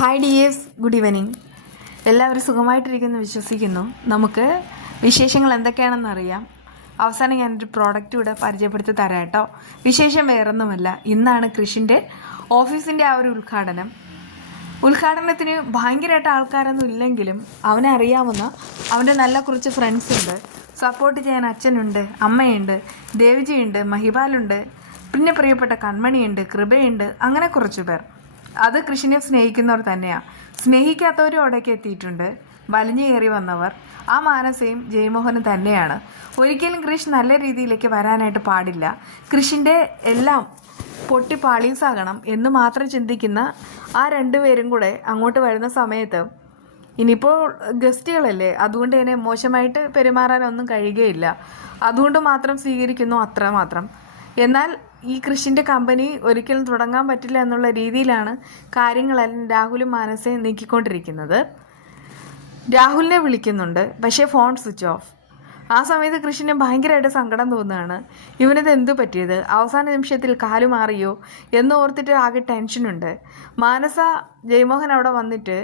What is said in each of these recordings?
Hi dears, good evening. എല്ലാവരും സുഖമായിട്ടിരിക്കുന്നു വിശ്വസിക്കുന്നു. നമുക്ക് വിശേഷങ്ങൾ എന്തൊക്കെയാണെന്ന് അറിയാം. അവസാനം ഞാനൊരു പ്രോഡക്റ്റ് ഇവിടെ പരിചയപ്പെടുത്തി തരാം കേട്ടോ. വിശേഷം വേറൊന്നുമല്ല, ഇന്നാണ് കൃഷിൻ്റെ ഓഫീസിൻ്റെ ആ ഒരു ഉദ്ഘാടനത്തിന് ഭയങ്കരമായിട്ട് ആൾക്കാരൊന്നും ഇല്ലെങ്കിലും അവനെ അറിയാവുന്ന അവൻ്റെ നല്ല കുറച്ച് ഫ്രണ്ട്സ് ഉണ്ട്, സപ്പോർട്ട് ചെയ്യാൻ അച്ഛനുണ്ട്, അമ്മയുണ്ട്, ദേവിജിയുണ്ട്, മഹിപാലുണ്ട്, പിന്നെ പ്രിയപ്പെട്ട കൺമണിയുണ്ട്, കൃപയുണ്ട്, അങ്ങനെ കുറച്ച് പേർ. അത് കൃഷിനെ സ്നേഹിക്കുന്നവർ തന്നെയാണ്. സ്നേഹിക്കാത്തവരും അവിടേക്ക് എത്തിയിട്ടുണ്ട്. വലിഞ്ഞു കയറി വന്നവർ ആ മാനസയും ജയമോഹനും തന്നെയാണ്. ഒരിക്കലും കൃഷ് നല്ല രീതിയിലേക്ക് വരാനായിട്ട് പാടില്ല. കൃഷിൻ്റെ എല്ലാം പൊട്ടി പാളീസാകണം എന്ന് മാത്രം ചിന്തിക്കുന്ന ആ രണ്ടുപേരും കൂടെ അങ്ങോട്ട് വരുന്ന സമയത്ത് ഇനിയിപ്പോൾ ഗസ്റ്റുകളല്ലേ, അതുകൊണ്ട് തന്നെ മോശമായിട്ട് പെരുമാറാനൊന്നും കഴിയുകയില്ല. അതുകൊണ്ട് മാത്രം സ്വീകരിക്കുന്നു, അത്രമാത്രം. എന്നാൽ ഈ കൃഷിൻ്റെ കമ്പനി ഒരിക്കലും തുടങ്ങാൻ പറ്റില്ല എന്നുള്ള രീതിയിലാണ് കാര്യങ്ങളെല്ലാം രാഹുലും മാനസയും നീക്കിക്കൊണ്ടിരിക്കുന്നത്. രാഹുലിനെ വിളിക്കുന്നുണ്ട്, പക്ഷേ ഫോൺ സ്വിച്ച് ഓഫ്. ആ സമയത്ത് കൃഷിന് ഭയങ്കരമായിട്ട് സങ്കടം തോന്നുകയാണ്. ഇവനത് എന്തു പറ്റിയത്, അവസാന നിമിഷത്തിൽ കാലു മാറിയോ എന്ന് ഓർത്തിട്ട് ആകെ ടെൻഷനുണ്ട്. മാനസ ജയമോഹൻ അവിടെ വന്നിട്ട്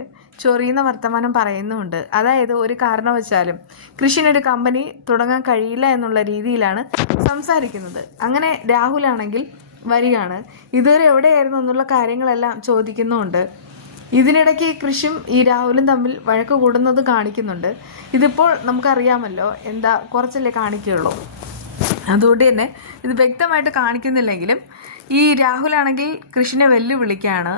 ചൊറിയുന്ന വർത്തമാനം പറയുന്നുമുണ്ട്. അതായത് ഒരു കാരണവശാലും കൃഷിനൊരു കമ്പനി തുടങ്ങാൻ കഴിയില്ല എന്നുള്ള രീതിയിലാണ് സംസാരിക്കുന്നത്. അങ്ങനെ രാഹുലാണെങ്കിൽ വരികയാണ്. ഇതുവരെ എവിടെയായിരുന്നു എന്നുള്ള കാര്യങ്ങളെല്ലാം ചോദിക്കുന്നുമുണ്ട്. ഇതിനിടയ്ക്ക് കൃഷിയും ഈ രാഹുലും തമ്മിൽ വഴക്ക് കൂടുന്നത് കാണിക്കുന്നുണ്ട്. ഇതിപ്പോൾ നമുക്കറിയാമല്ലോ, എന്താ കുറച്ചല്ലേ കാണിക്കുകയുള്ളൂ, അതുകൊണ്ട് തന്നെ ഇത് വ്യക്തമായിട്ട് കാണിക്കുന്നില്ലെങ്കിലും ഈ രാഹുലാണെങ്കിൽ കൃഷിനെ വെല്ലുവിളിക്കുകയാണ്.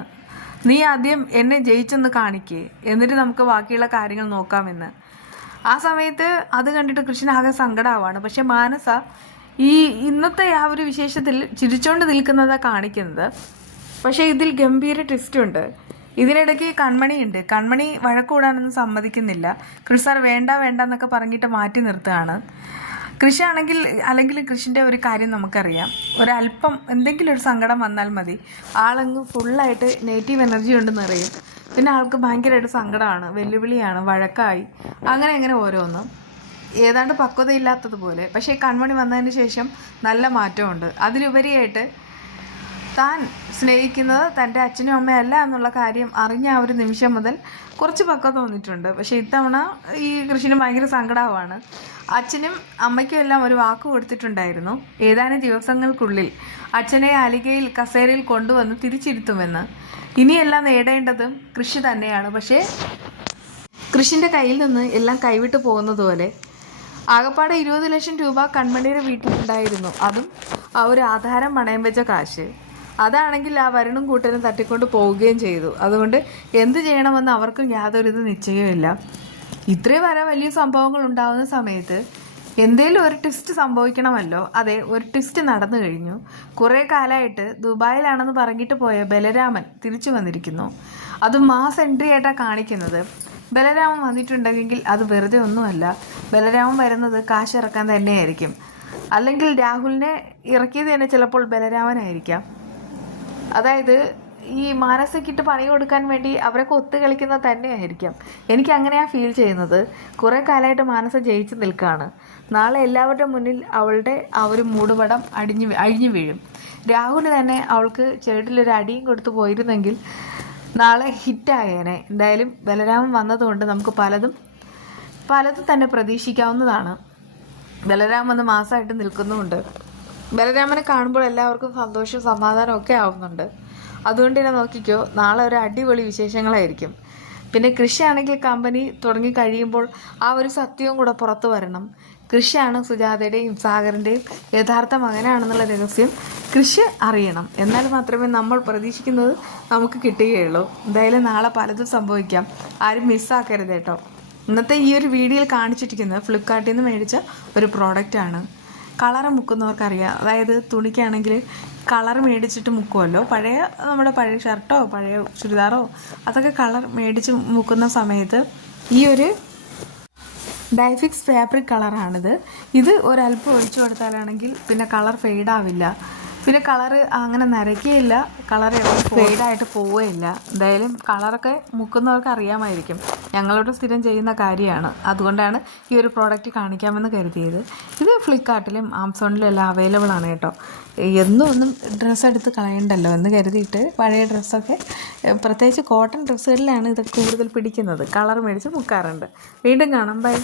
നീ ആദ്യം എന്നെ ജയിച്ചൊന്ന് കാണിക്കേ, എന്നിട്ട് നമുക്ക് ബാക്കിയുള്ള കാര്യങ്ങൾ നോക്കാമെന്ന്. ആ സമയത്ത് അത് കണ്ടിട്ട് കൃഷ്ണൻ ആകെ സങ്കടമാവാണ്. പക്ഷെ മാനസ ഈ ഇന്നത്തെ ആ ഒരു വിശേഷത്തിൽ ചിരിച്ചോണ്ട് നിൽക്കുന്നതാണ് കാണിക്കുന്നത്. പക്ഷേ ഇതിൽ ഗംഭീര ട്വിസ്റ്റ്. ഇതിനിടയ്ക്ക് കൺമണിയുണ്ട്. കൺമണി വഴക്കൂടാനൊന്നും സമ്മതിക്കുന്നില്ല. കൃഷ് സാർ വേണ്ട വേണ്ട എന്നൊക്കെ പറഞ്ഞിട്ട് മാറ്റി നിർത്തുകയാണ്. കൃഷി ആണെങ്കിൽ അല്ലെങ്കിൽ കൃഷിൻ്റെ ഒരു കാര്യം നമുക്കറിയാം, ഒരല്പം എന്തെങ്കിലും ഒരു സങ്കടം വന്നാൽ മതി, ആളങ്ങ് ഫുള്ളായിട്ട് നെഗറ്റീവ് എനർജി ഉണ്ടെന്ന് അറിയും. പിന്നെ ആൾക്ക് ഭയങ്കരമായിട്ട് സങ്കടമാണ്, വെല്ലുവിളിയാണ്, വഴക്കായി, അങ്ങനെ ഓരോന്നും ഏതാണ്ട് പക്വതയില്ലാത്തതുപോലെ. പക്ഷേ കൺമണി വന്നതിന് ശേഷം നല്ല മാറ്റമുണ്ട്. അതിലുപരിയായിട്ട് താൻ സ്നേഹിക്കുന്നത് തൻ്റെ അച്ഛനും അമ്മയും അല്ല എന്നുള്ള കാര്യം അറിഞ്ഞ ആ ഒരു നിമിഷം മുതൽ കുറച്ച് പക്വത തോന്നിയിട്ടുണ്ട്. പക്ഷേ ഇത്തവണ ഈ കൃഷിന് ഭയങ്കര സങ്കടമാണ്. അച്ഛനും അമ്മയ്ക്കും എല്ലാം ഒരു വാക്ക് കൊടുത്തിട്ടുണ്ടായിരുന്നു, ഏതാനും ദിവസങ്ങൾക്കുള്ളിൽ അച്ഛനെ അലികയിൽ കസേരയിൽ കൊണ്ടുവന്ന് തിരിച്ചിരുത്തുമെന്ന്. ഇനിയെല്ലാം നേടേണ്ടതും കൃഷി തന്നെയാണ്. പക്ഷേ കൃഷിൻ്റെ കയ്യിൽ നിന്ന് എല്ലാം കൈവിട്ട് പോകുന്നതുപോലെ. ആകപ്പാടെ 20 ലക്ഷം രൂപ കൺമണിയുടെ വീട്ടിലുണ്ടായിരുന്നു. അതും ആ ഒരു ആധാരം പണയം വെച്ച കാശ്. അതാണെങ്കിൽ ആ വരുണും കൂട്ടരും തട്ടിക്കൊണ്ട് പോവുകയും ചെയ്തു. അതുകൊണ്ട് എന്ത് ചെയ്യണമെന്ന് അവർക്കും യാതൊരു നിശ്ചയമില്ല. ഇത്രയും വരെ വലിയ സംഭവങ്ങൾ ഉണ്ടാകുന്ന സമയത്ത് എന്തേലും ഒരു ട്വിസ്റ്റ് സംഭവിക്കണമല്ലോ. അതെ, ഒരു ട്വിസ്റ്റ് നടന്നു കഴിഞ്ഞു. കുറേ കാലമായിട്ട് ദുബായിലാണെന്ന് പറഞ്ഞിട്ട് പോയ ബലരാമൻ തിരിച്ചു വന്നിരിക്കുന്നു. അത് മാസ് എൻട്രി ആയിട്ടാണ് കാണിക്കുന്നത്. ബലരാമൻ വന്നിട്ടുണ്ടെങ്കിൽ അത് വെറുതെ ഒന്നുമല്ല. ബലരാമൻ വരുന്നത് കാശ് ഇറക്കാൻ തന്നെയായിരിക്കും. അല്ലെങ്കിൽ രാഹുലിനെ ഇറക്കിയത് തന്നെ ചിലപ്പോൾ ബലരാമനായിരിക്കാം. അതായത് ഈ മാനസയ്ക്കിട്ട് പണി കൊടുക്കാൻ വേണ്ടി അവരൊക്കെ ഒത്തു കളിക്കുന്നത് തന്നെയായിരിക്കാം. എനിക്ക് അങ്ങനെയാണ് ഫീൽ ചെയ്യുന്നത്. കുറേ കാലമായിട്ട് മാനസ ജയിച്ച് നിൽക്കുകയാണ്. നാളെ എല്ലാവരുടെ മുന്നിൽ അവളുടെ ആ ഒരു മൂടുപടം അഴിഞ്ഞു വീഴും. രാഹുൽ തന്നെ അവൾക്ക് ചെറുതിലൊരു അടിയും കൊടുത്തു പോയിരുന്നെങ്കിൽ നാളെ ഹിറ്റായേനെ. എന്തായാലും ബലരാമൻ വന്നതുകൊണ്ട് നമുക്ക് പലതും തന്നെ പ്രതീക്ഷിക്കാവുന്നതാണ്. ബലരാമൻ വന്ന് മാസമായിട്ട് നിൽക്കുന്നുമുണ്ട്. ബലരാമനെ കാണുമ്പോൾ എല്ലാവർക്കും സന്തോഷവും സമാധാനവും ഒക്കെ ആവുന്നുണ്ട്. അതുകൊണ്ട് തന്നെ നോക്കിക്കോ, നാളെ ഒരു അടിപൊളി വിശേഷങ്ങളായിരിക്കും. പിന്നെ കൃഷിയാണെങ്കിൽ കമ്പനി തുടങ്ങി കഴിയുമ്പോൾ ആ ഒരു സത്യവും കൂടെ പുറത്തു വരണം. കൃഷിയാണ് സുജാതയുടെയും സാഗറിൻ്റെയും യഥാർത്ഥ മകനാണെന്നുള്ള രഹസ്യം കൃഷി അറിയണം. എന്നാൽ മാത്രമേ നമ്മൾ പ്രതീക്ഷിക്കുന്നത് നമുക്ക് കിട്ടുകയുള്ളൂ. എന്തായാലും നാളെ പലതും സംഭവിക്കാം, ആരും മിസ്സാക്കരുത് കേട്ടോ. ഇന്നത്തെ ഈ ഒരു വീഡിയോയിൽ കാണിച്ചിരിക്കുന്നത് ഫ്ലിപ്കാർട്ടിൽ നിന്ന് മേടിച്ച ഒരു പ്രോഡക്റ്റാണ്. കളറ് മുക്കുന്നവർക്കറിയാം. അതായത് തുണിക്കാണെങ്കിൽ കളർ മേടിച്ചിട്ട് മുക്കുമല്ലോ, നമ്മുടെ പഴയ ഷർട്ടോ പഴയ ചുരിദാറോ അതൊക്കെ കളർ മേടിച്ച് മുക്കുന്ന സമയത്ത് ഈ ഒരു ഡൈഫിക്സ് ഫാബ്രിക് കളറാണിത്. ഇത് ഒരല്പം ഒഴിച്ചു കൊടുത്താലാണെങ്കിൽ പിന്നെ കളർ ഫെയ്ഡാവില്ല. പിന്നെ കളറ് അങ്ങനെ നരയ്ക്കുകയില്ല, കളർ ഫെയ്ഡായിട്ട് പോവുകയില്ല. എന്തായാലും കളറൊക്കെ മുക്കുന്നവർക്ക് അറിയാമായിരിക്കും. ഞങ്ങളോട് സ്ഥിരം ചെയ്യുന്ന കാര്യമാണ്, അതുകൊണ്ടാണ് ഈ ഒരു പ്രോഡക്റ്റ് കാണിക്കാമെന്ന് കരുതിയത്. ഇത് ഫ്ലിപ്കാർട്ടിലും ആമസോണിലും എല്ലാം അവൈലബിൾ ആണ് കേട്ടോ. ഒന്നും ഡ്രസ്സ് എടുത്ത് കളയണ്ടല്ലോ എന്ന് കരുതിയിട്ട് പഴയ ഡ്രസ്സൊക്കെ, പ്രത്യേകിച്ച് കോട്ടൺ ഡ്രസ്സുകളിലാണ് ഇത് കൂടുതൽ പിടിക്കുന്നത്, കളർ മേടിച്ച് മുക്കാറുണ്ട്. വീണ്ടും കാണാം, ബൈ.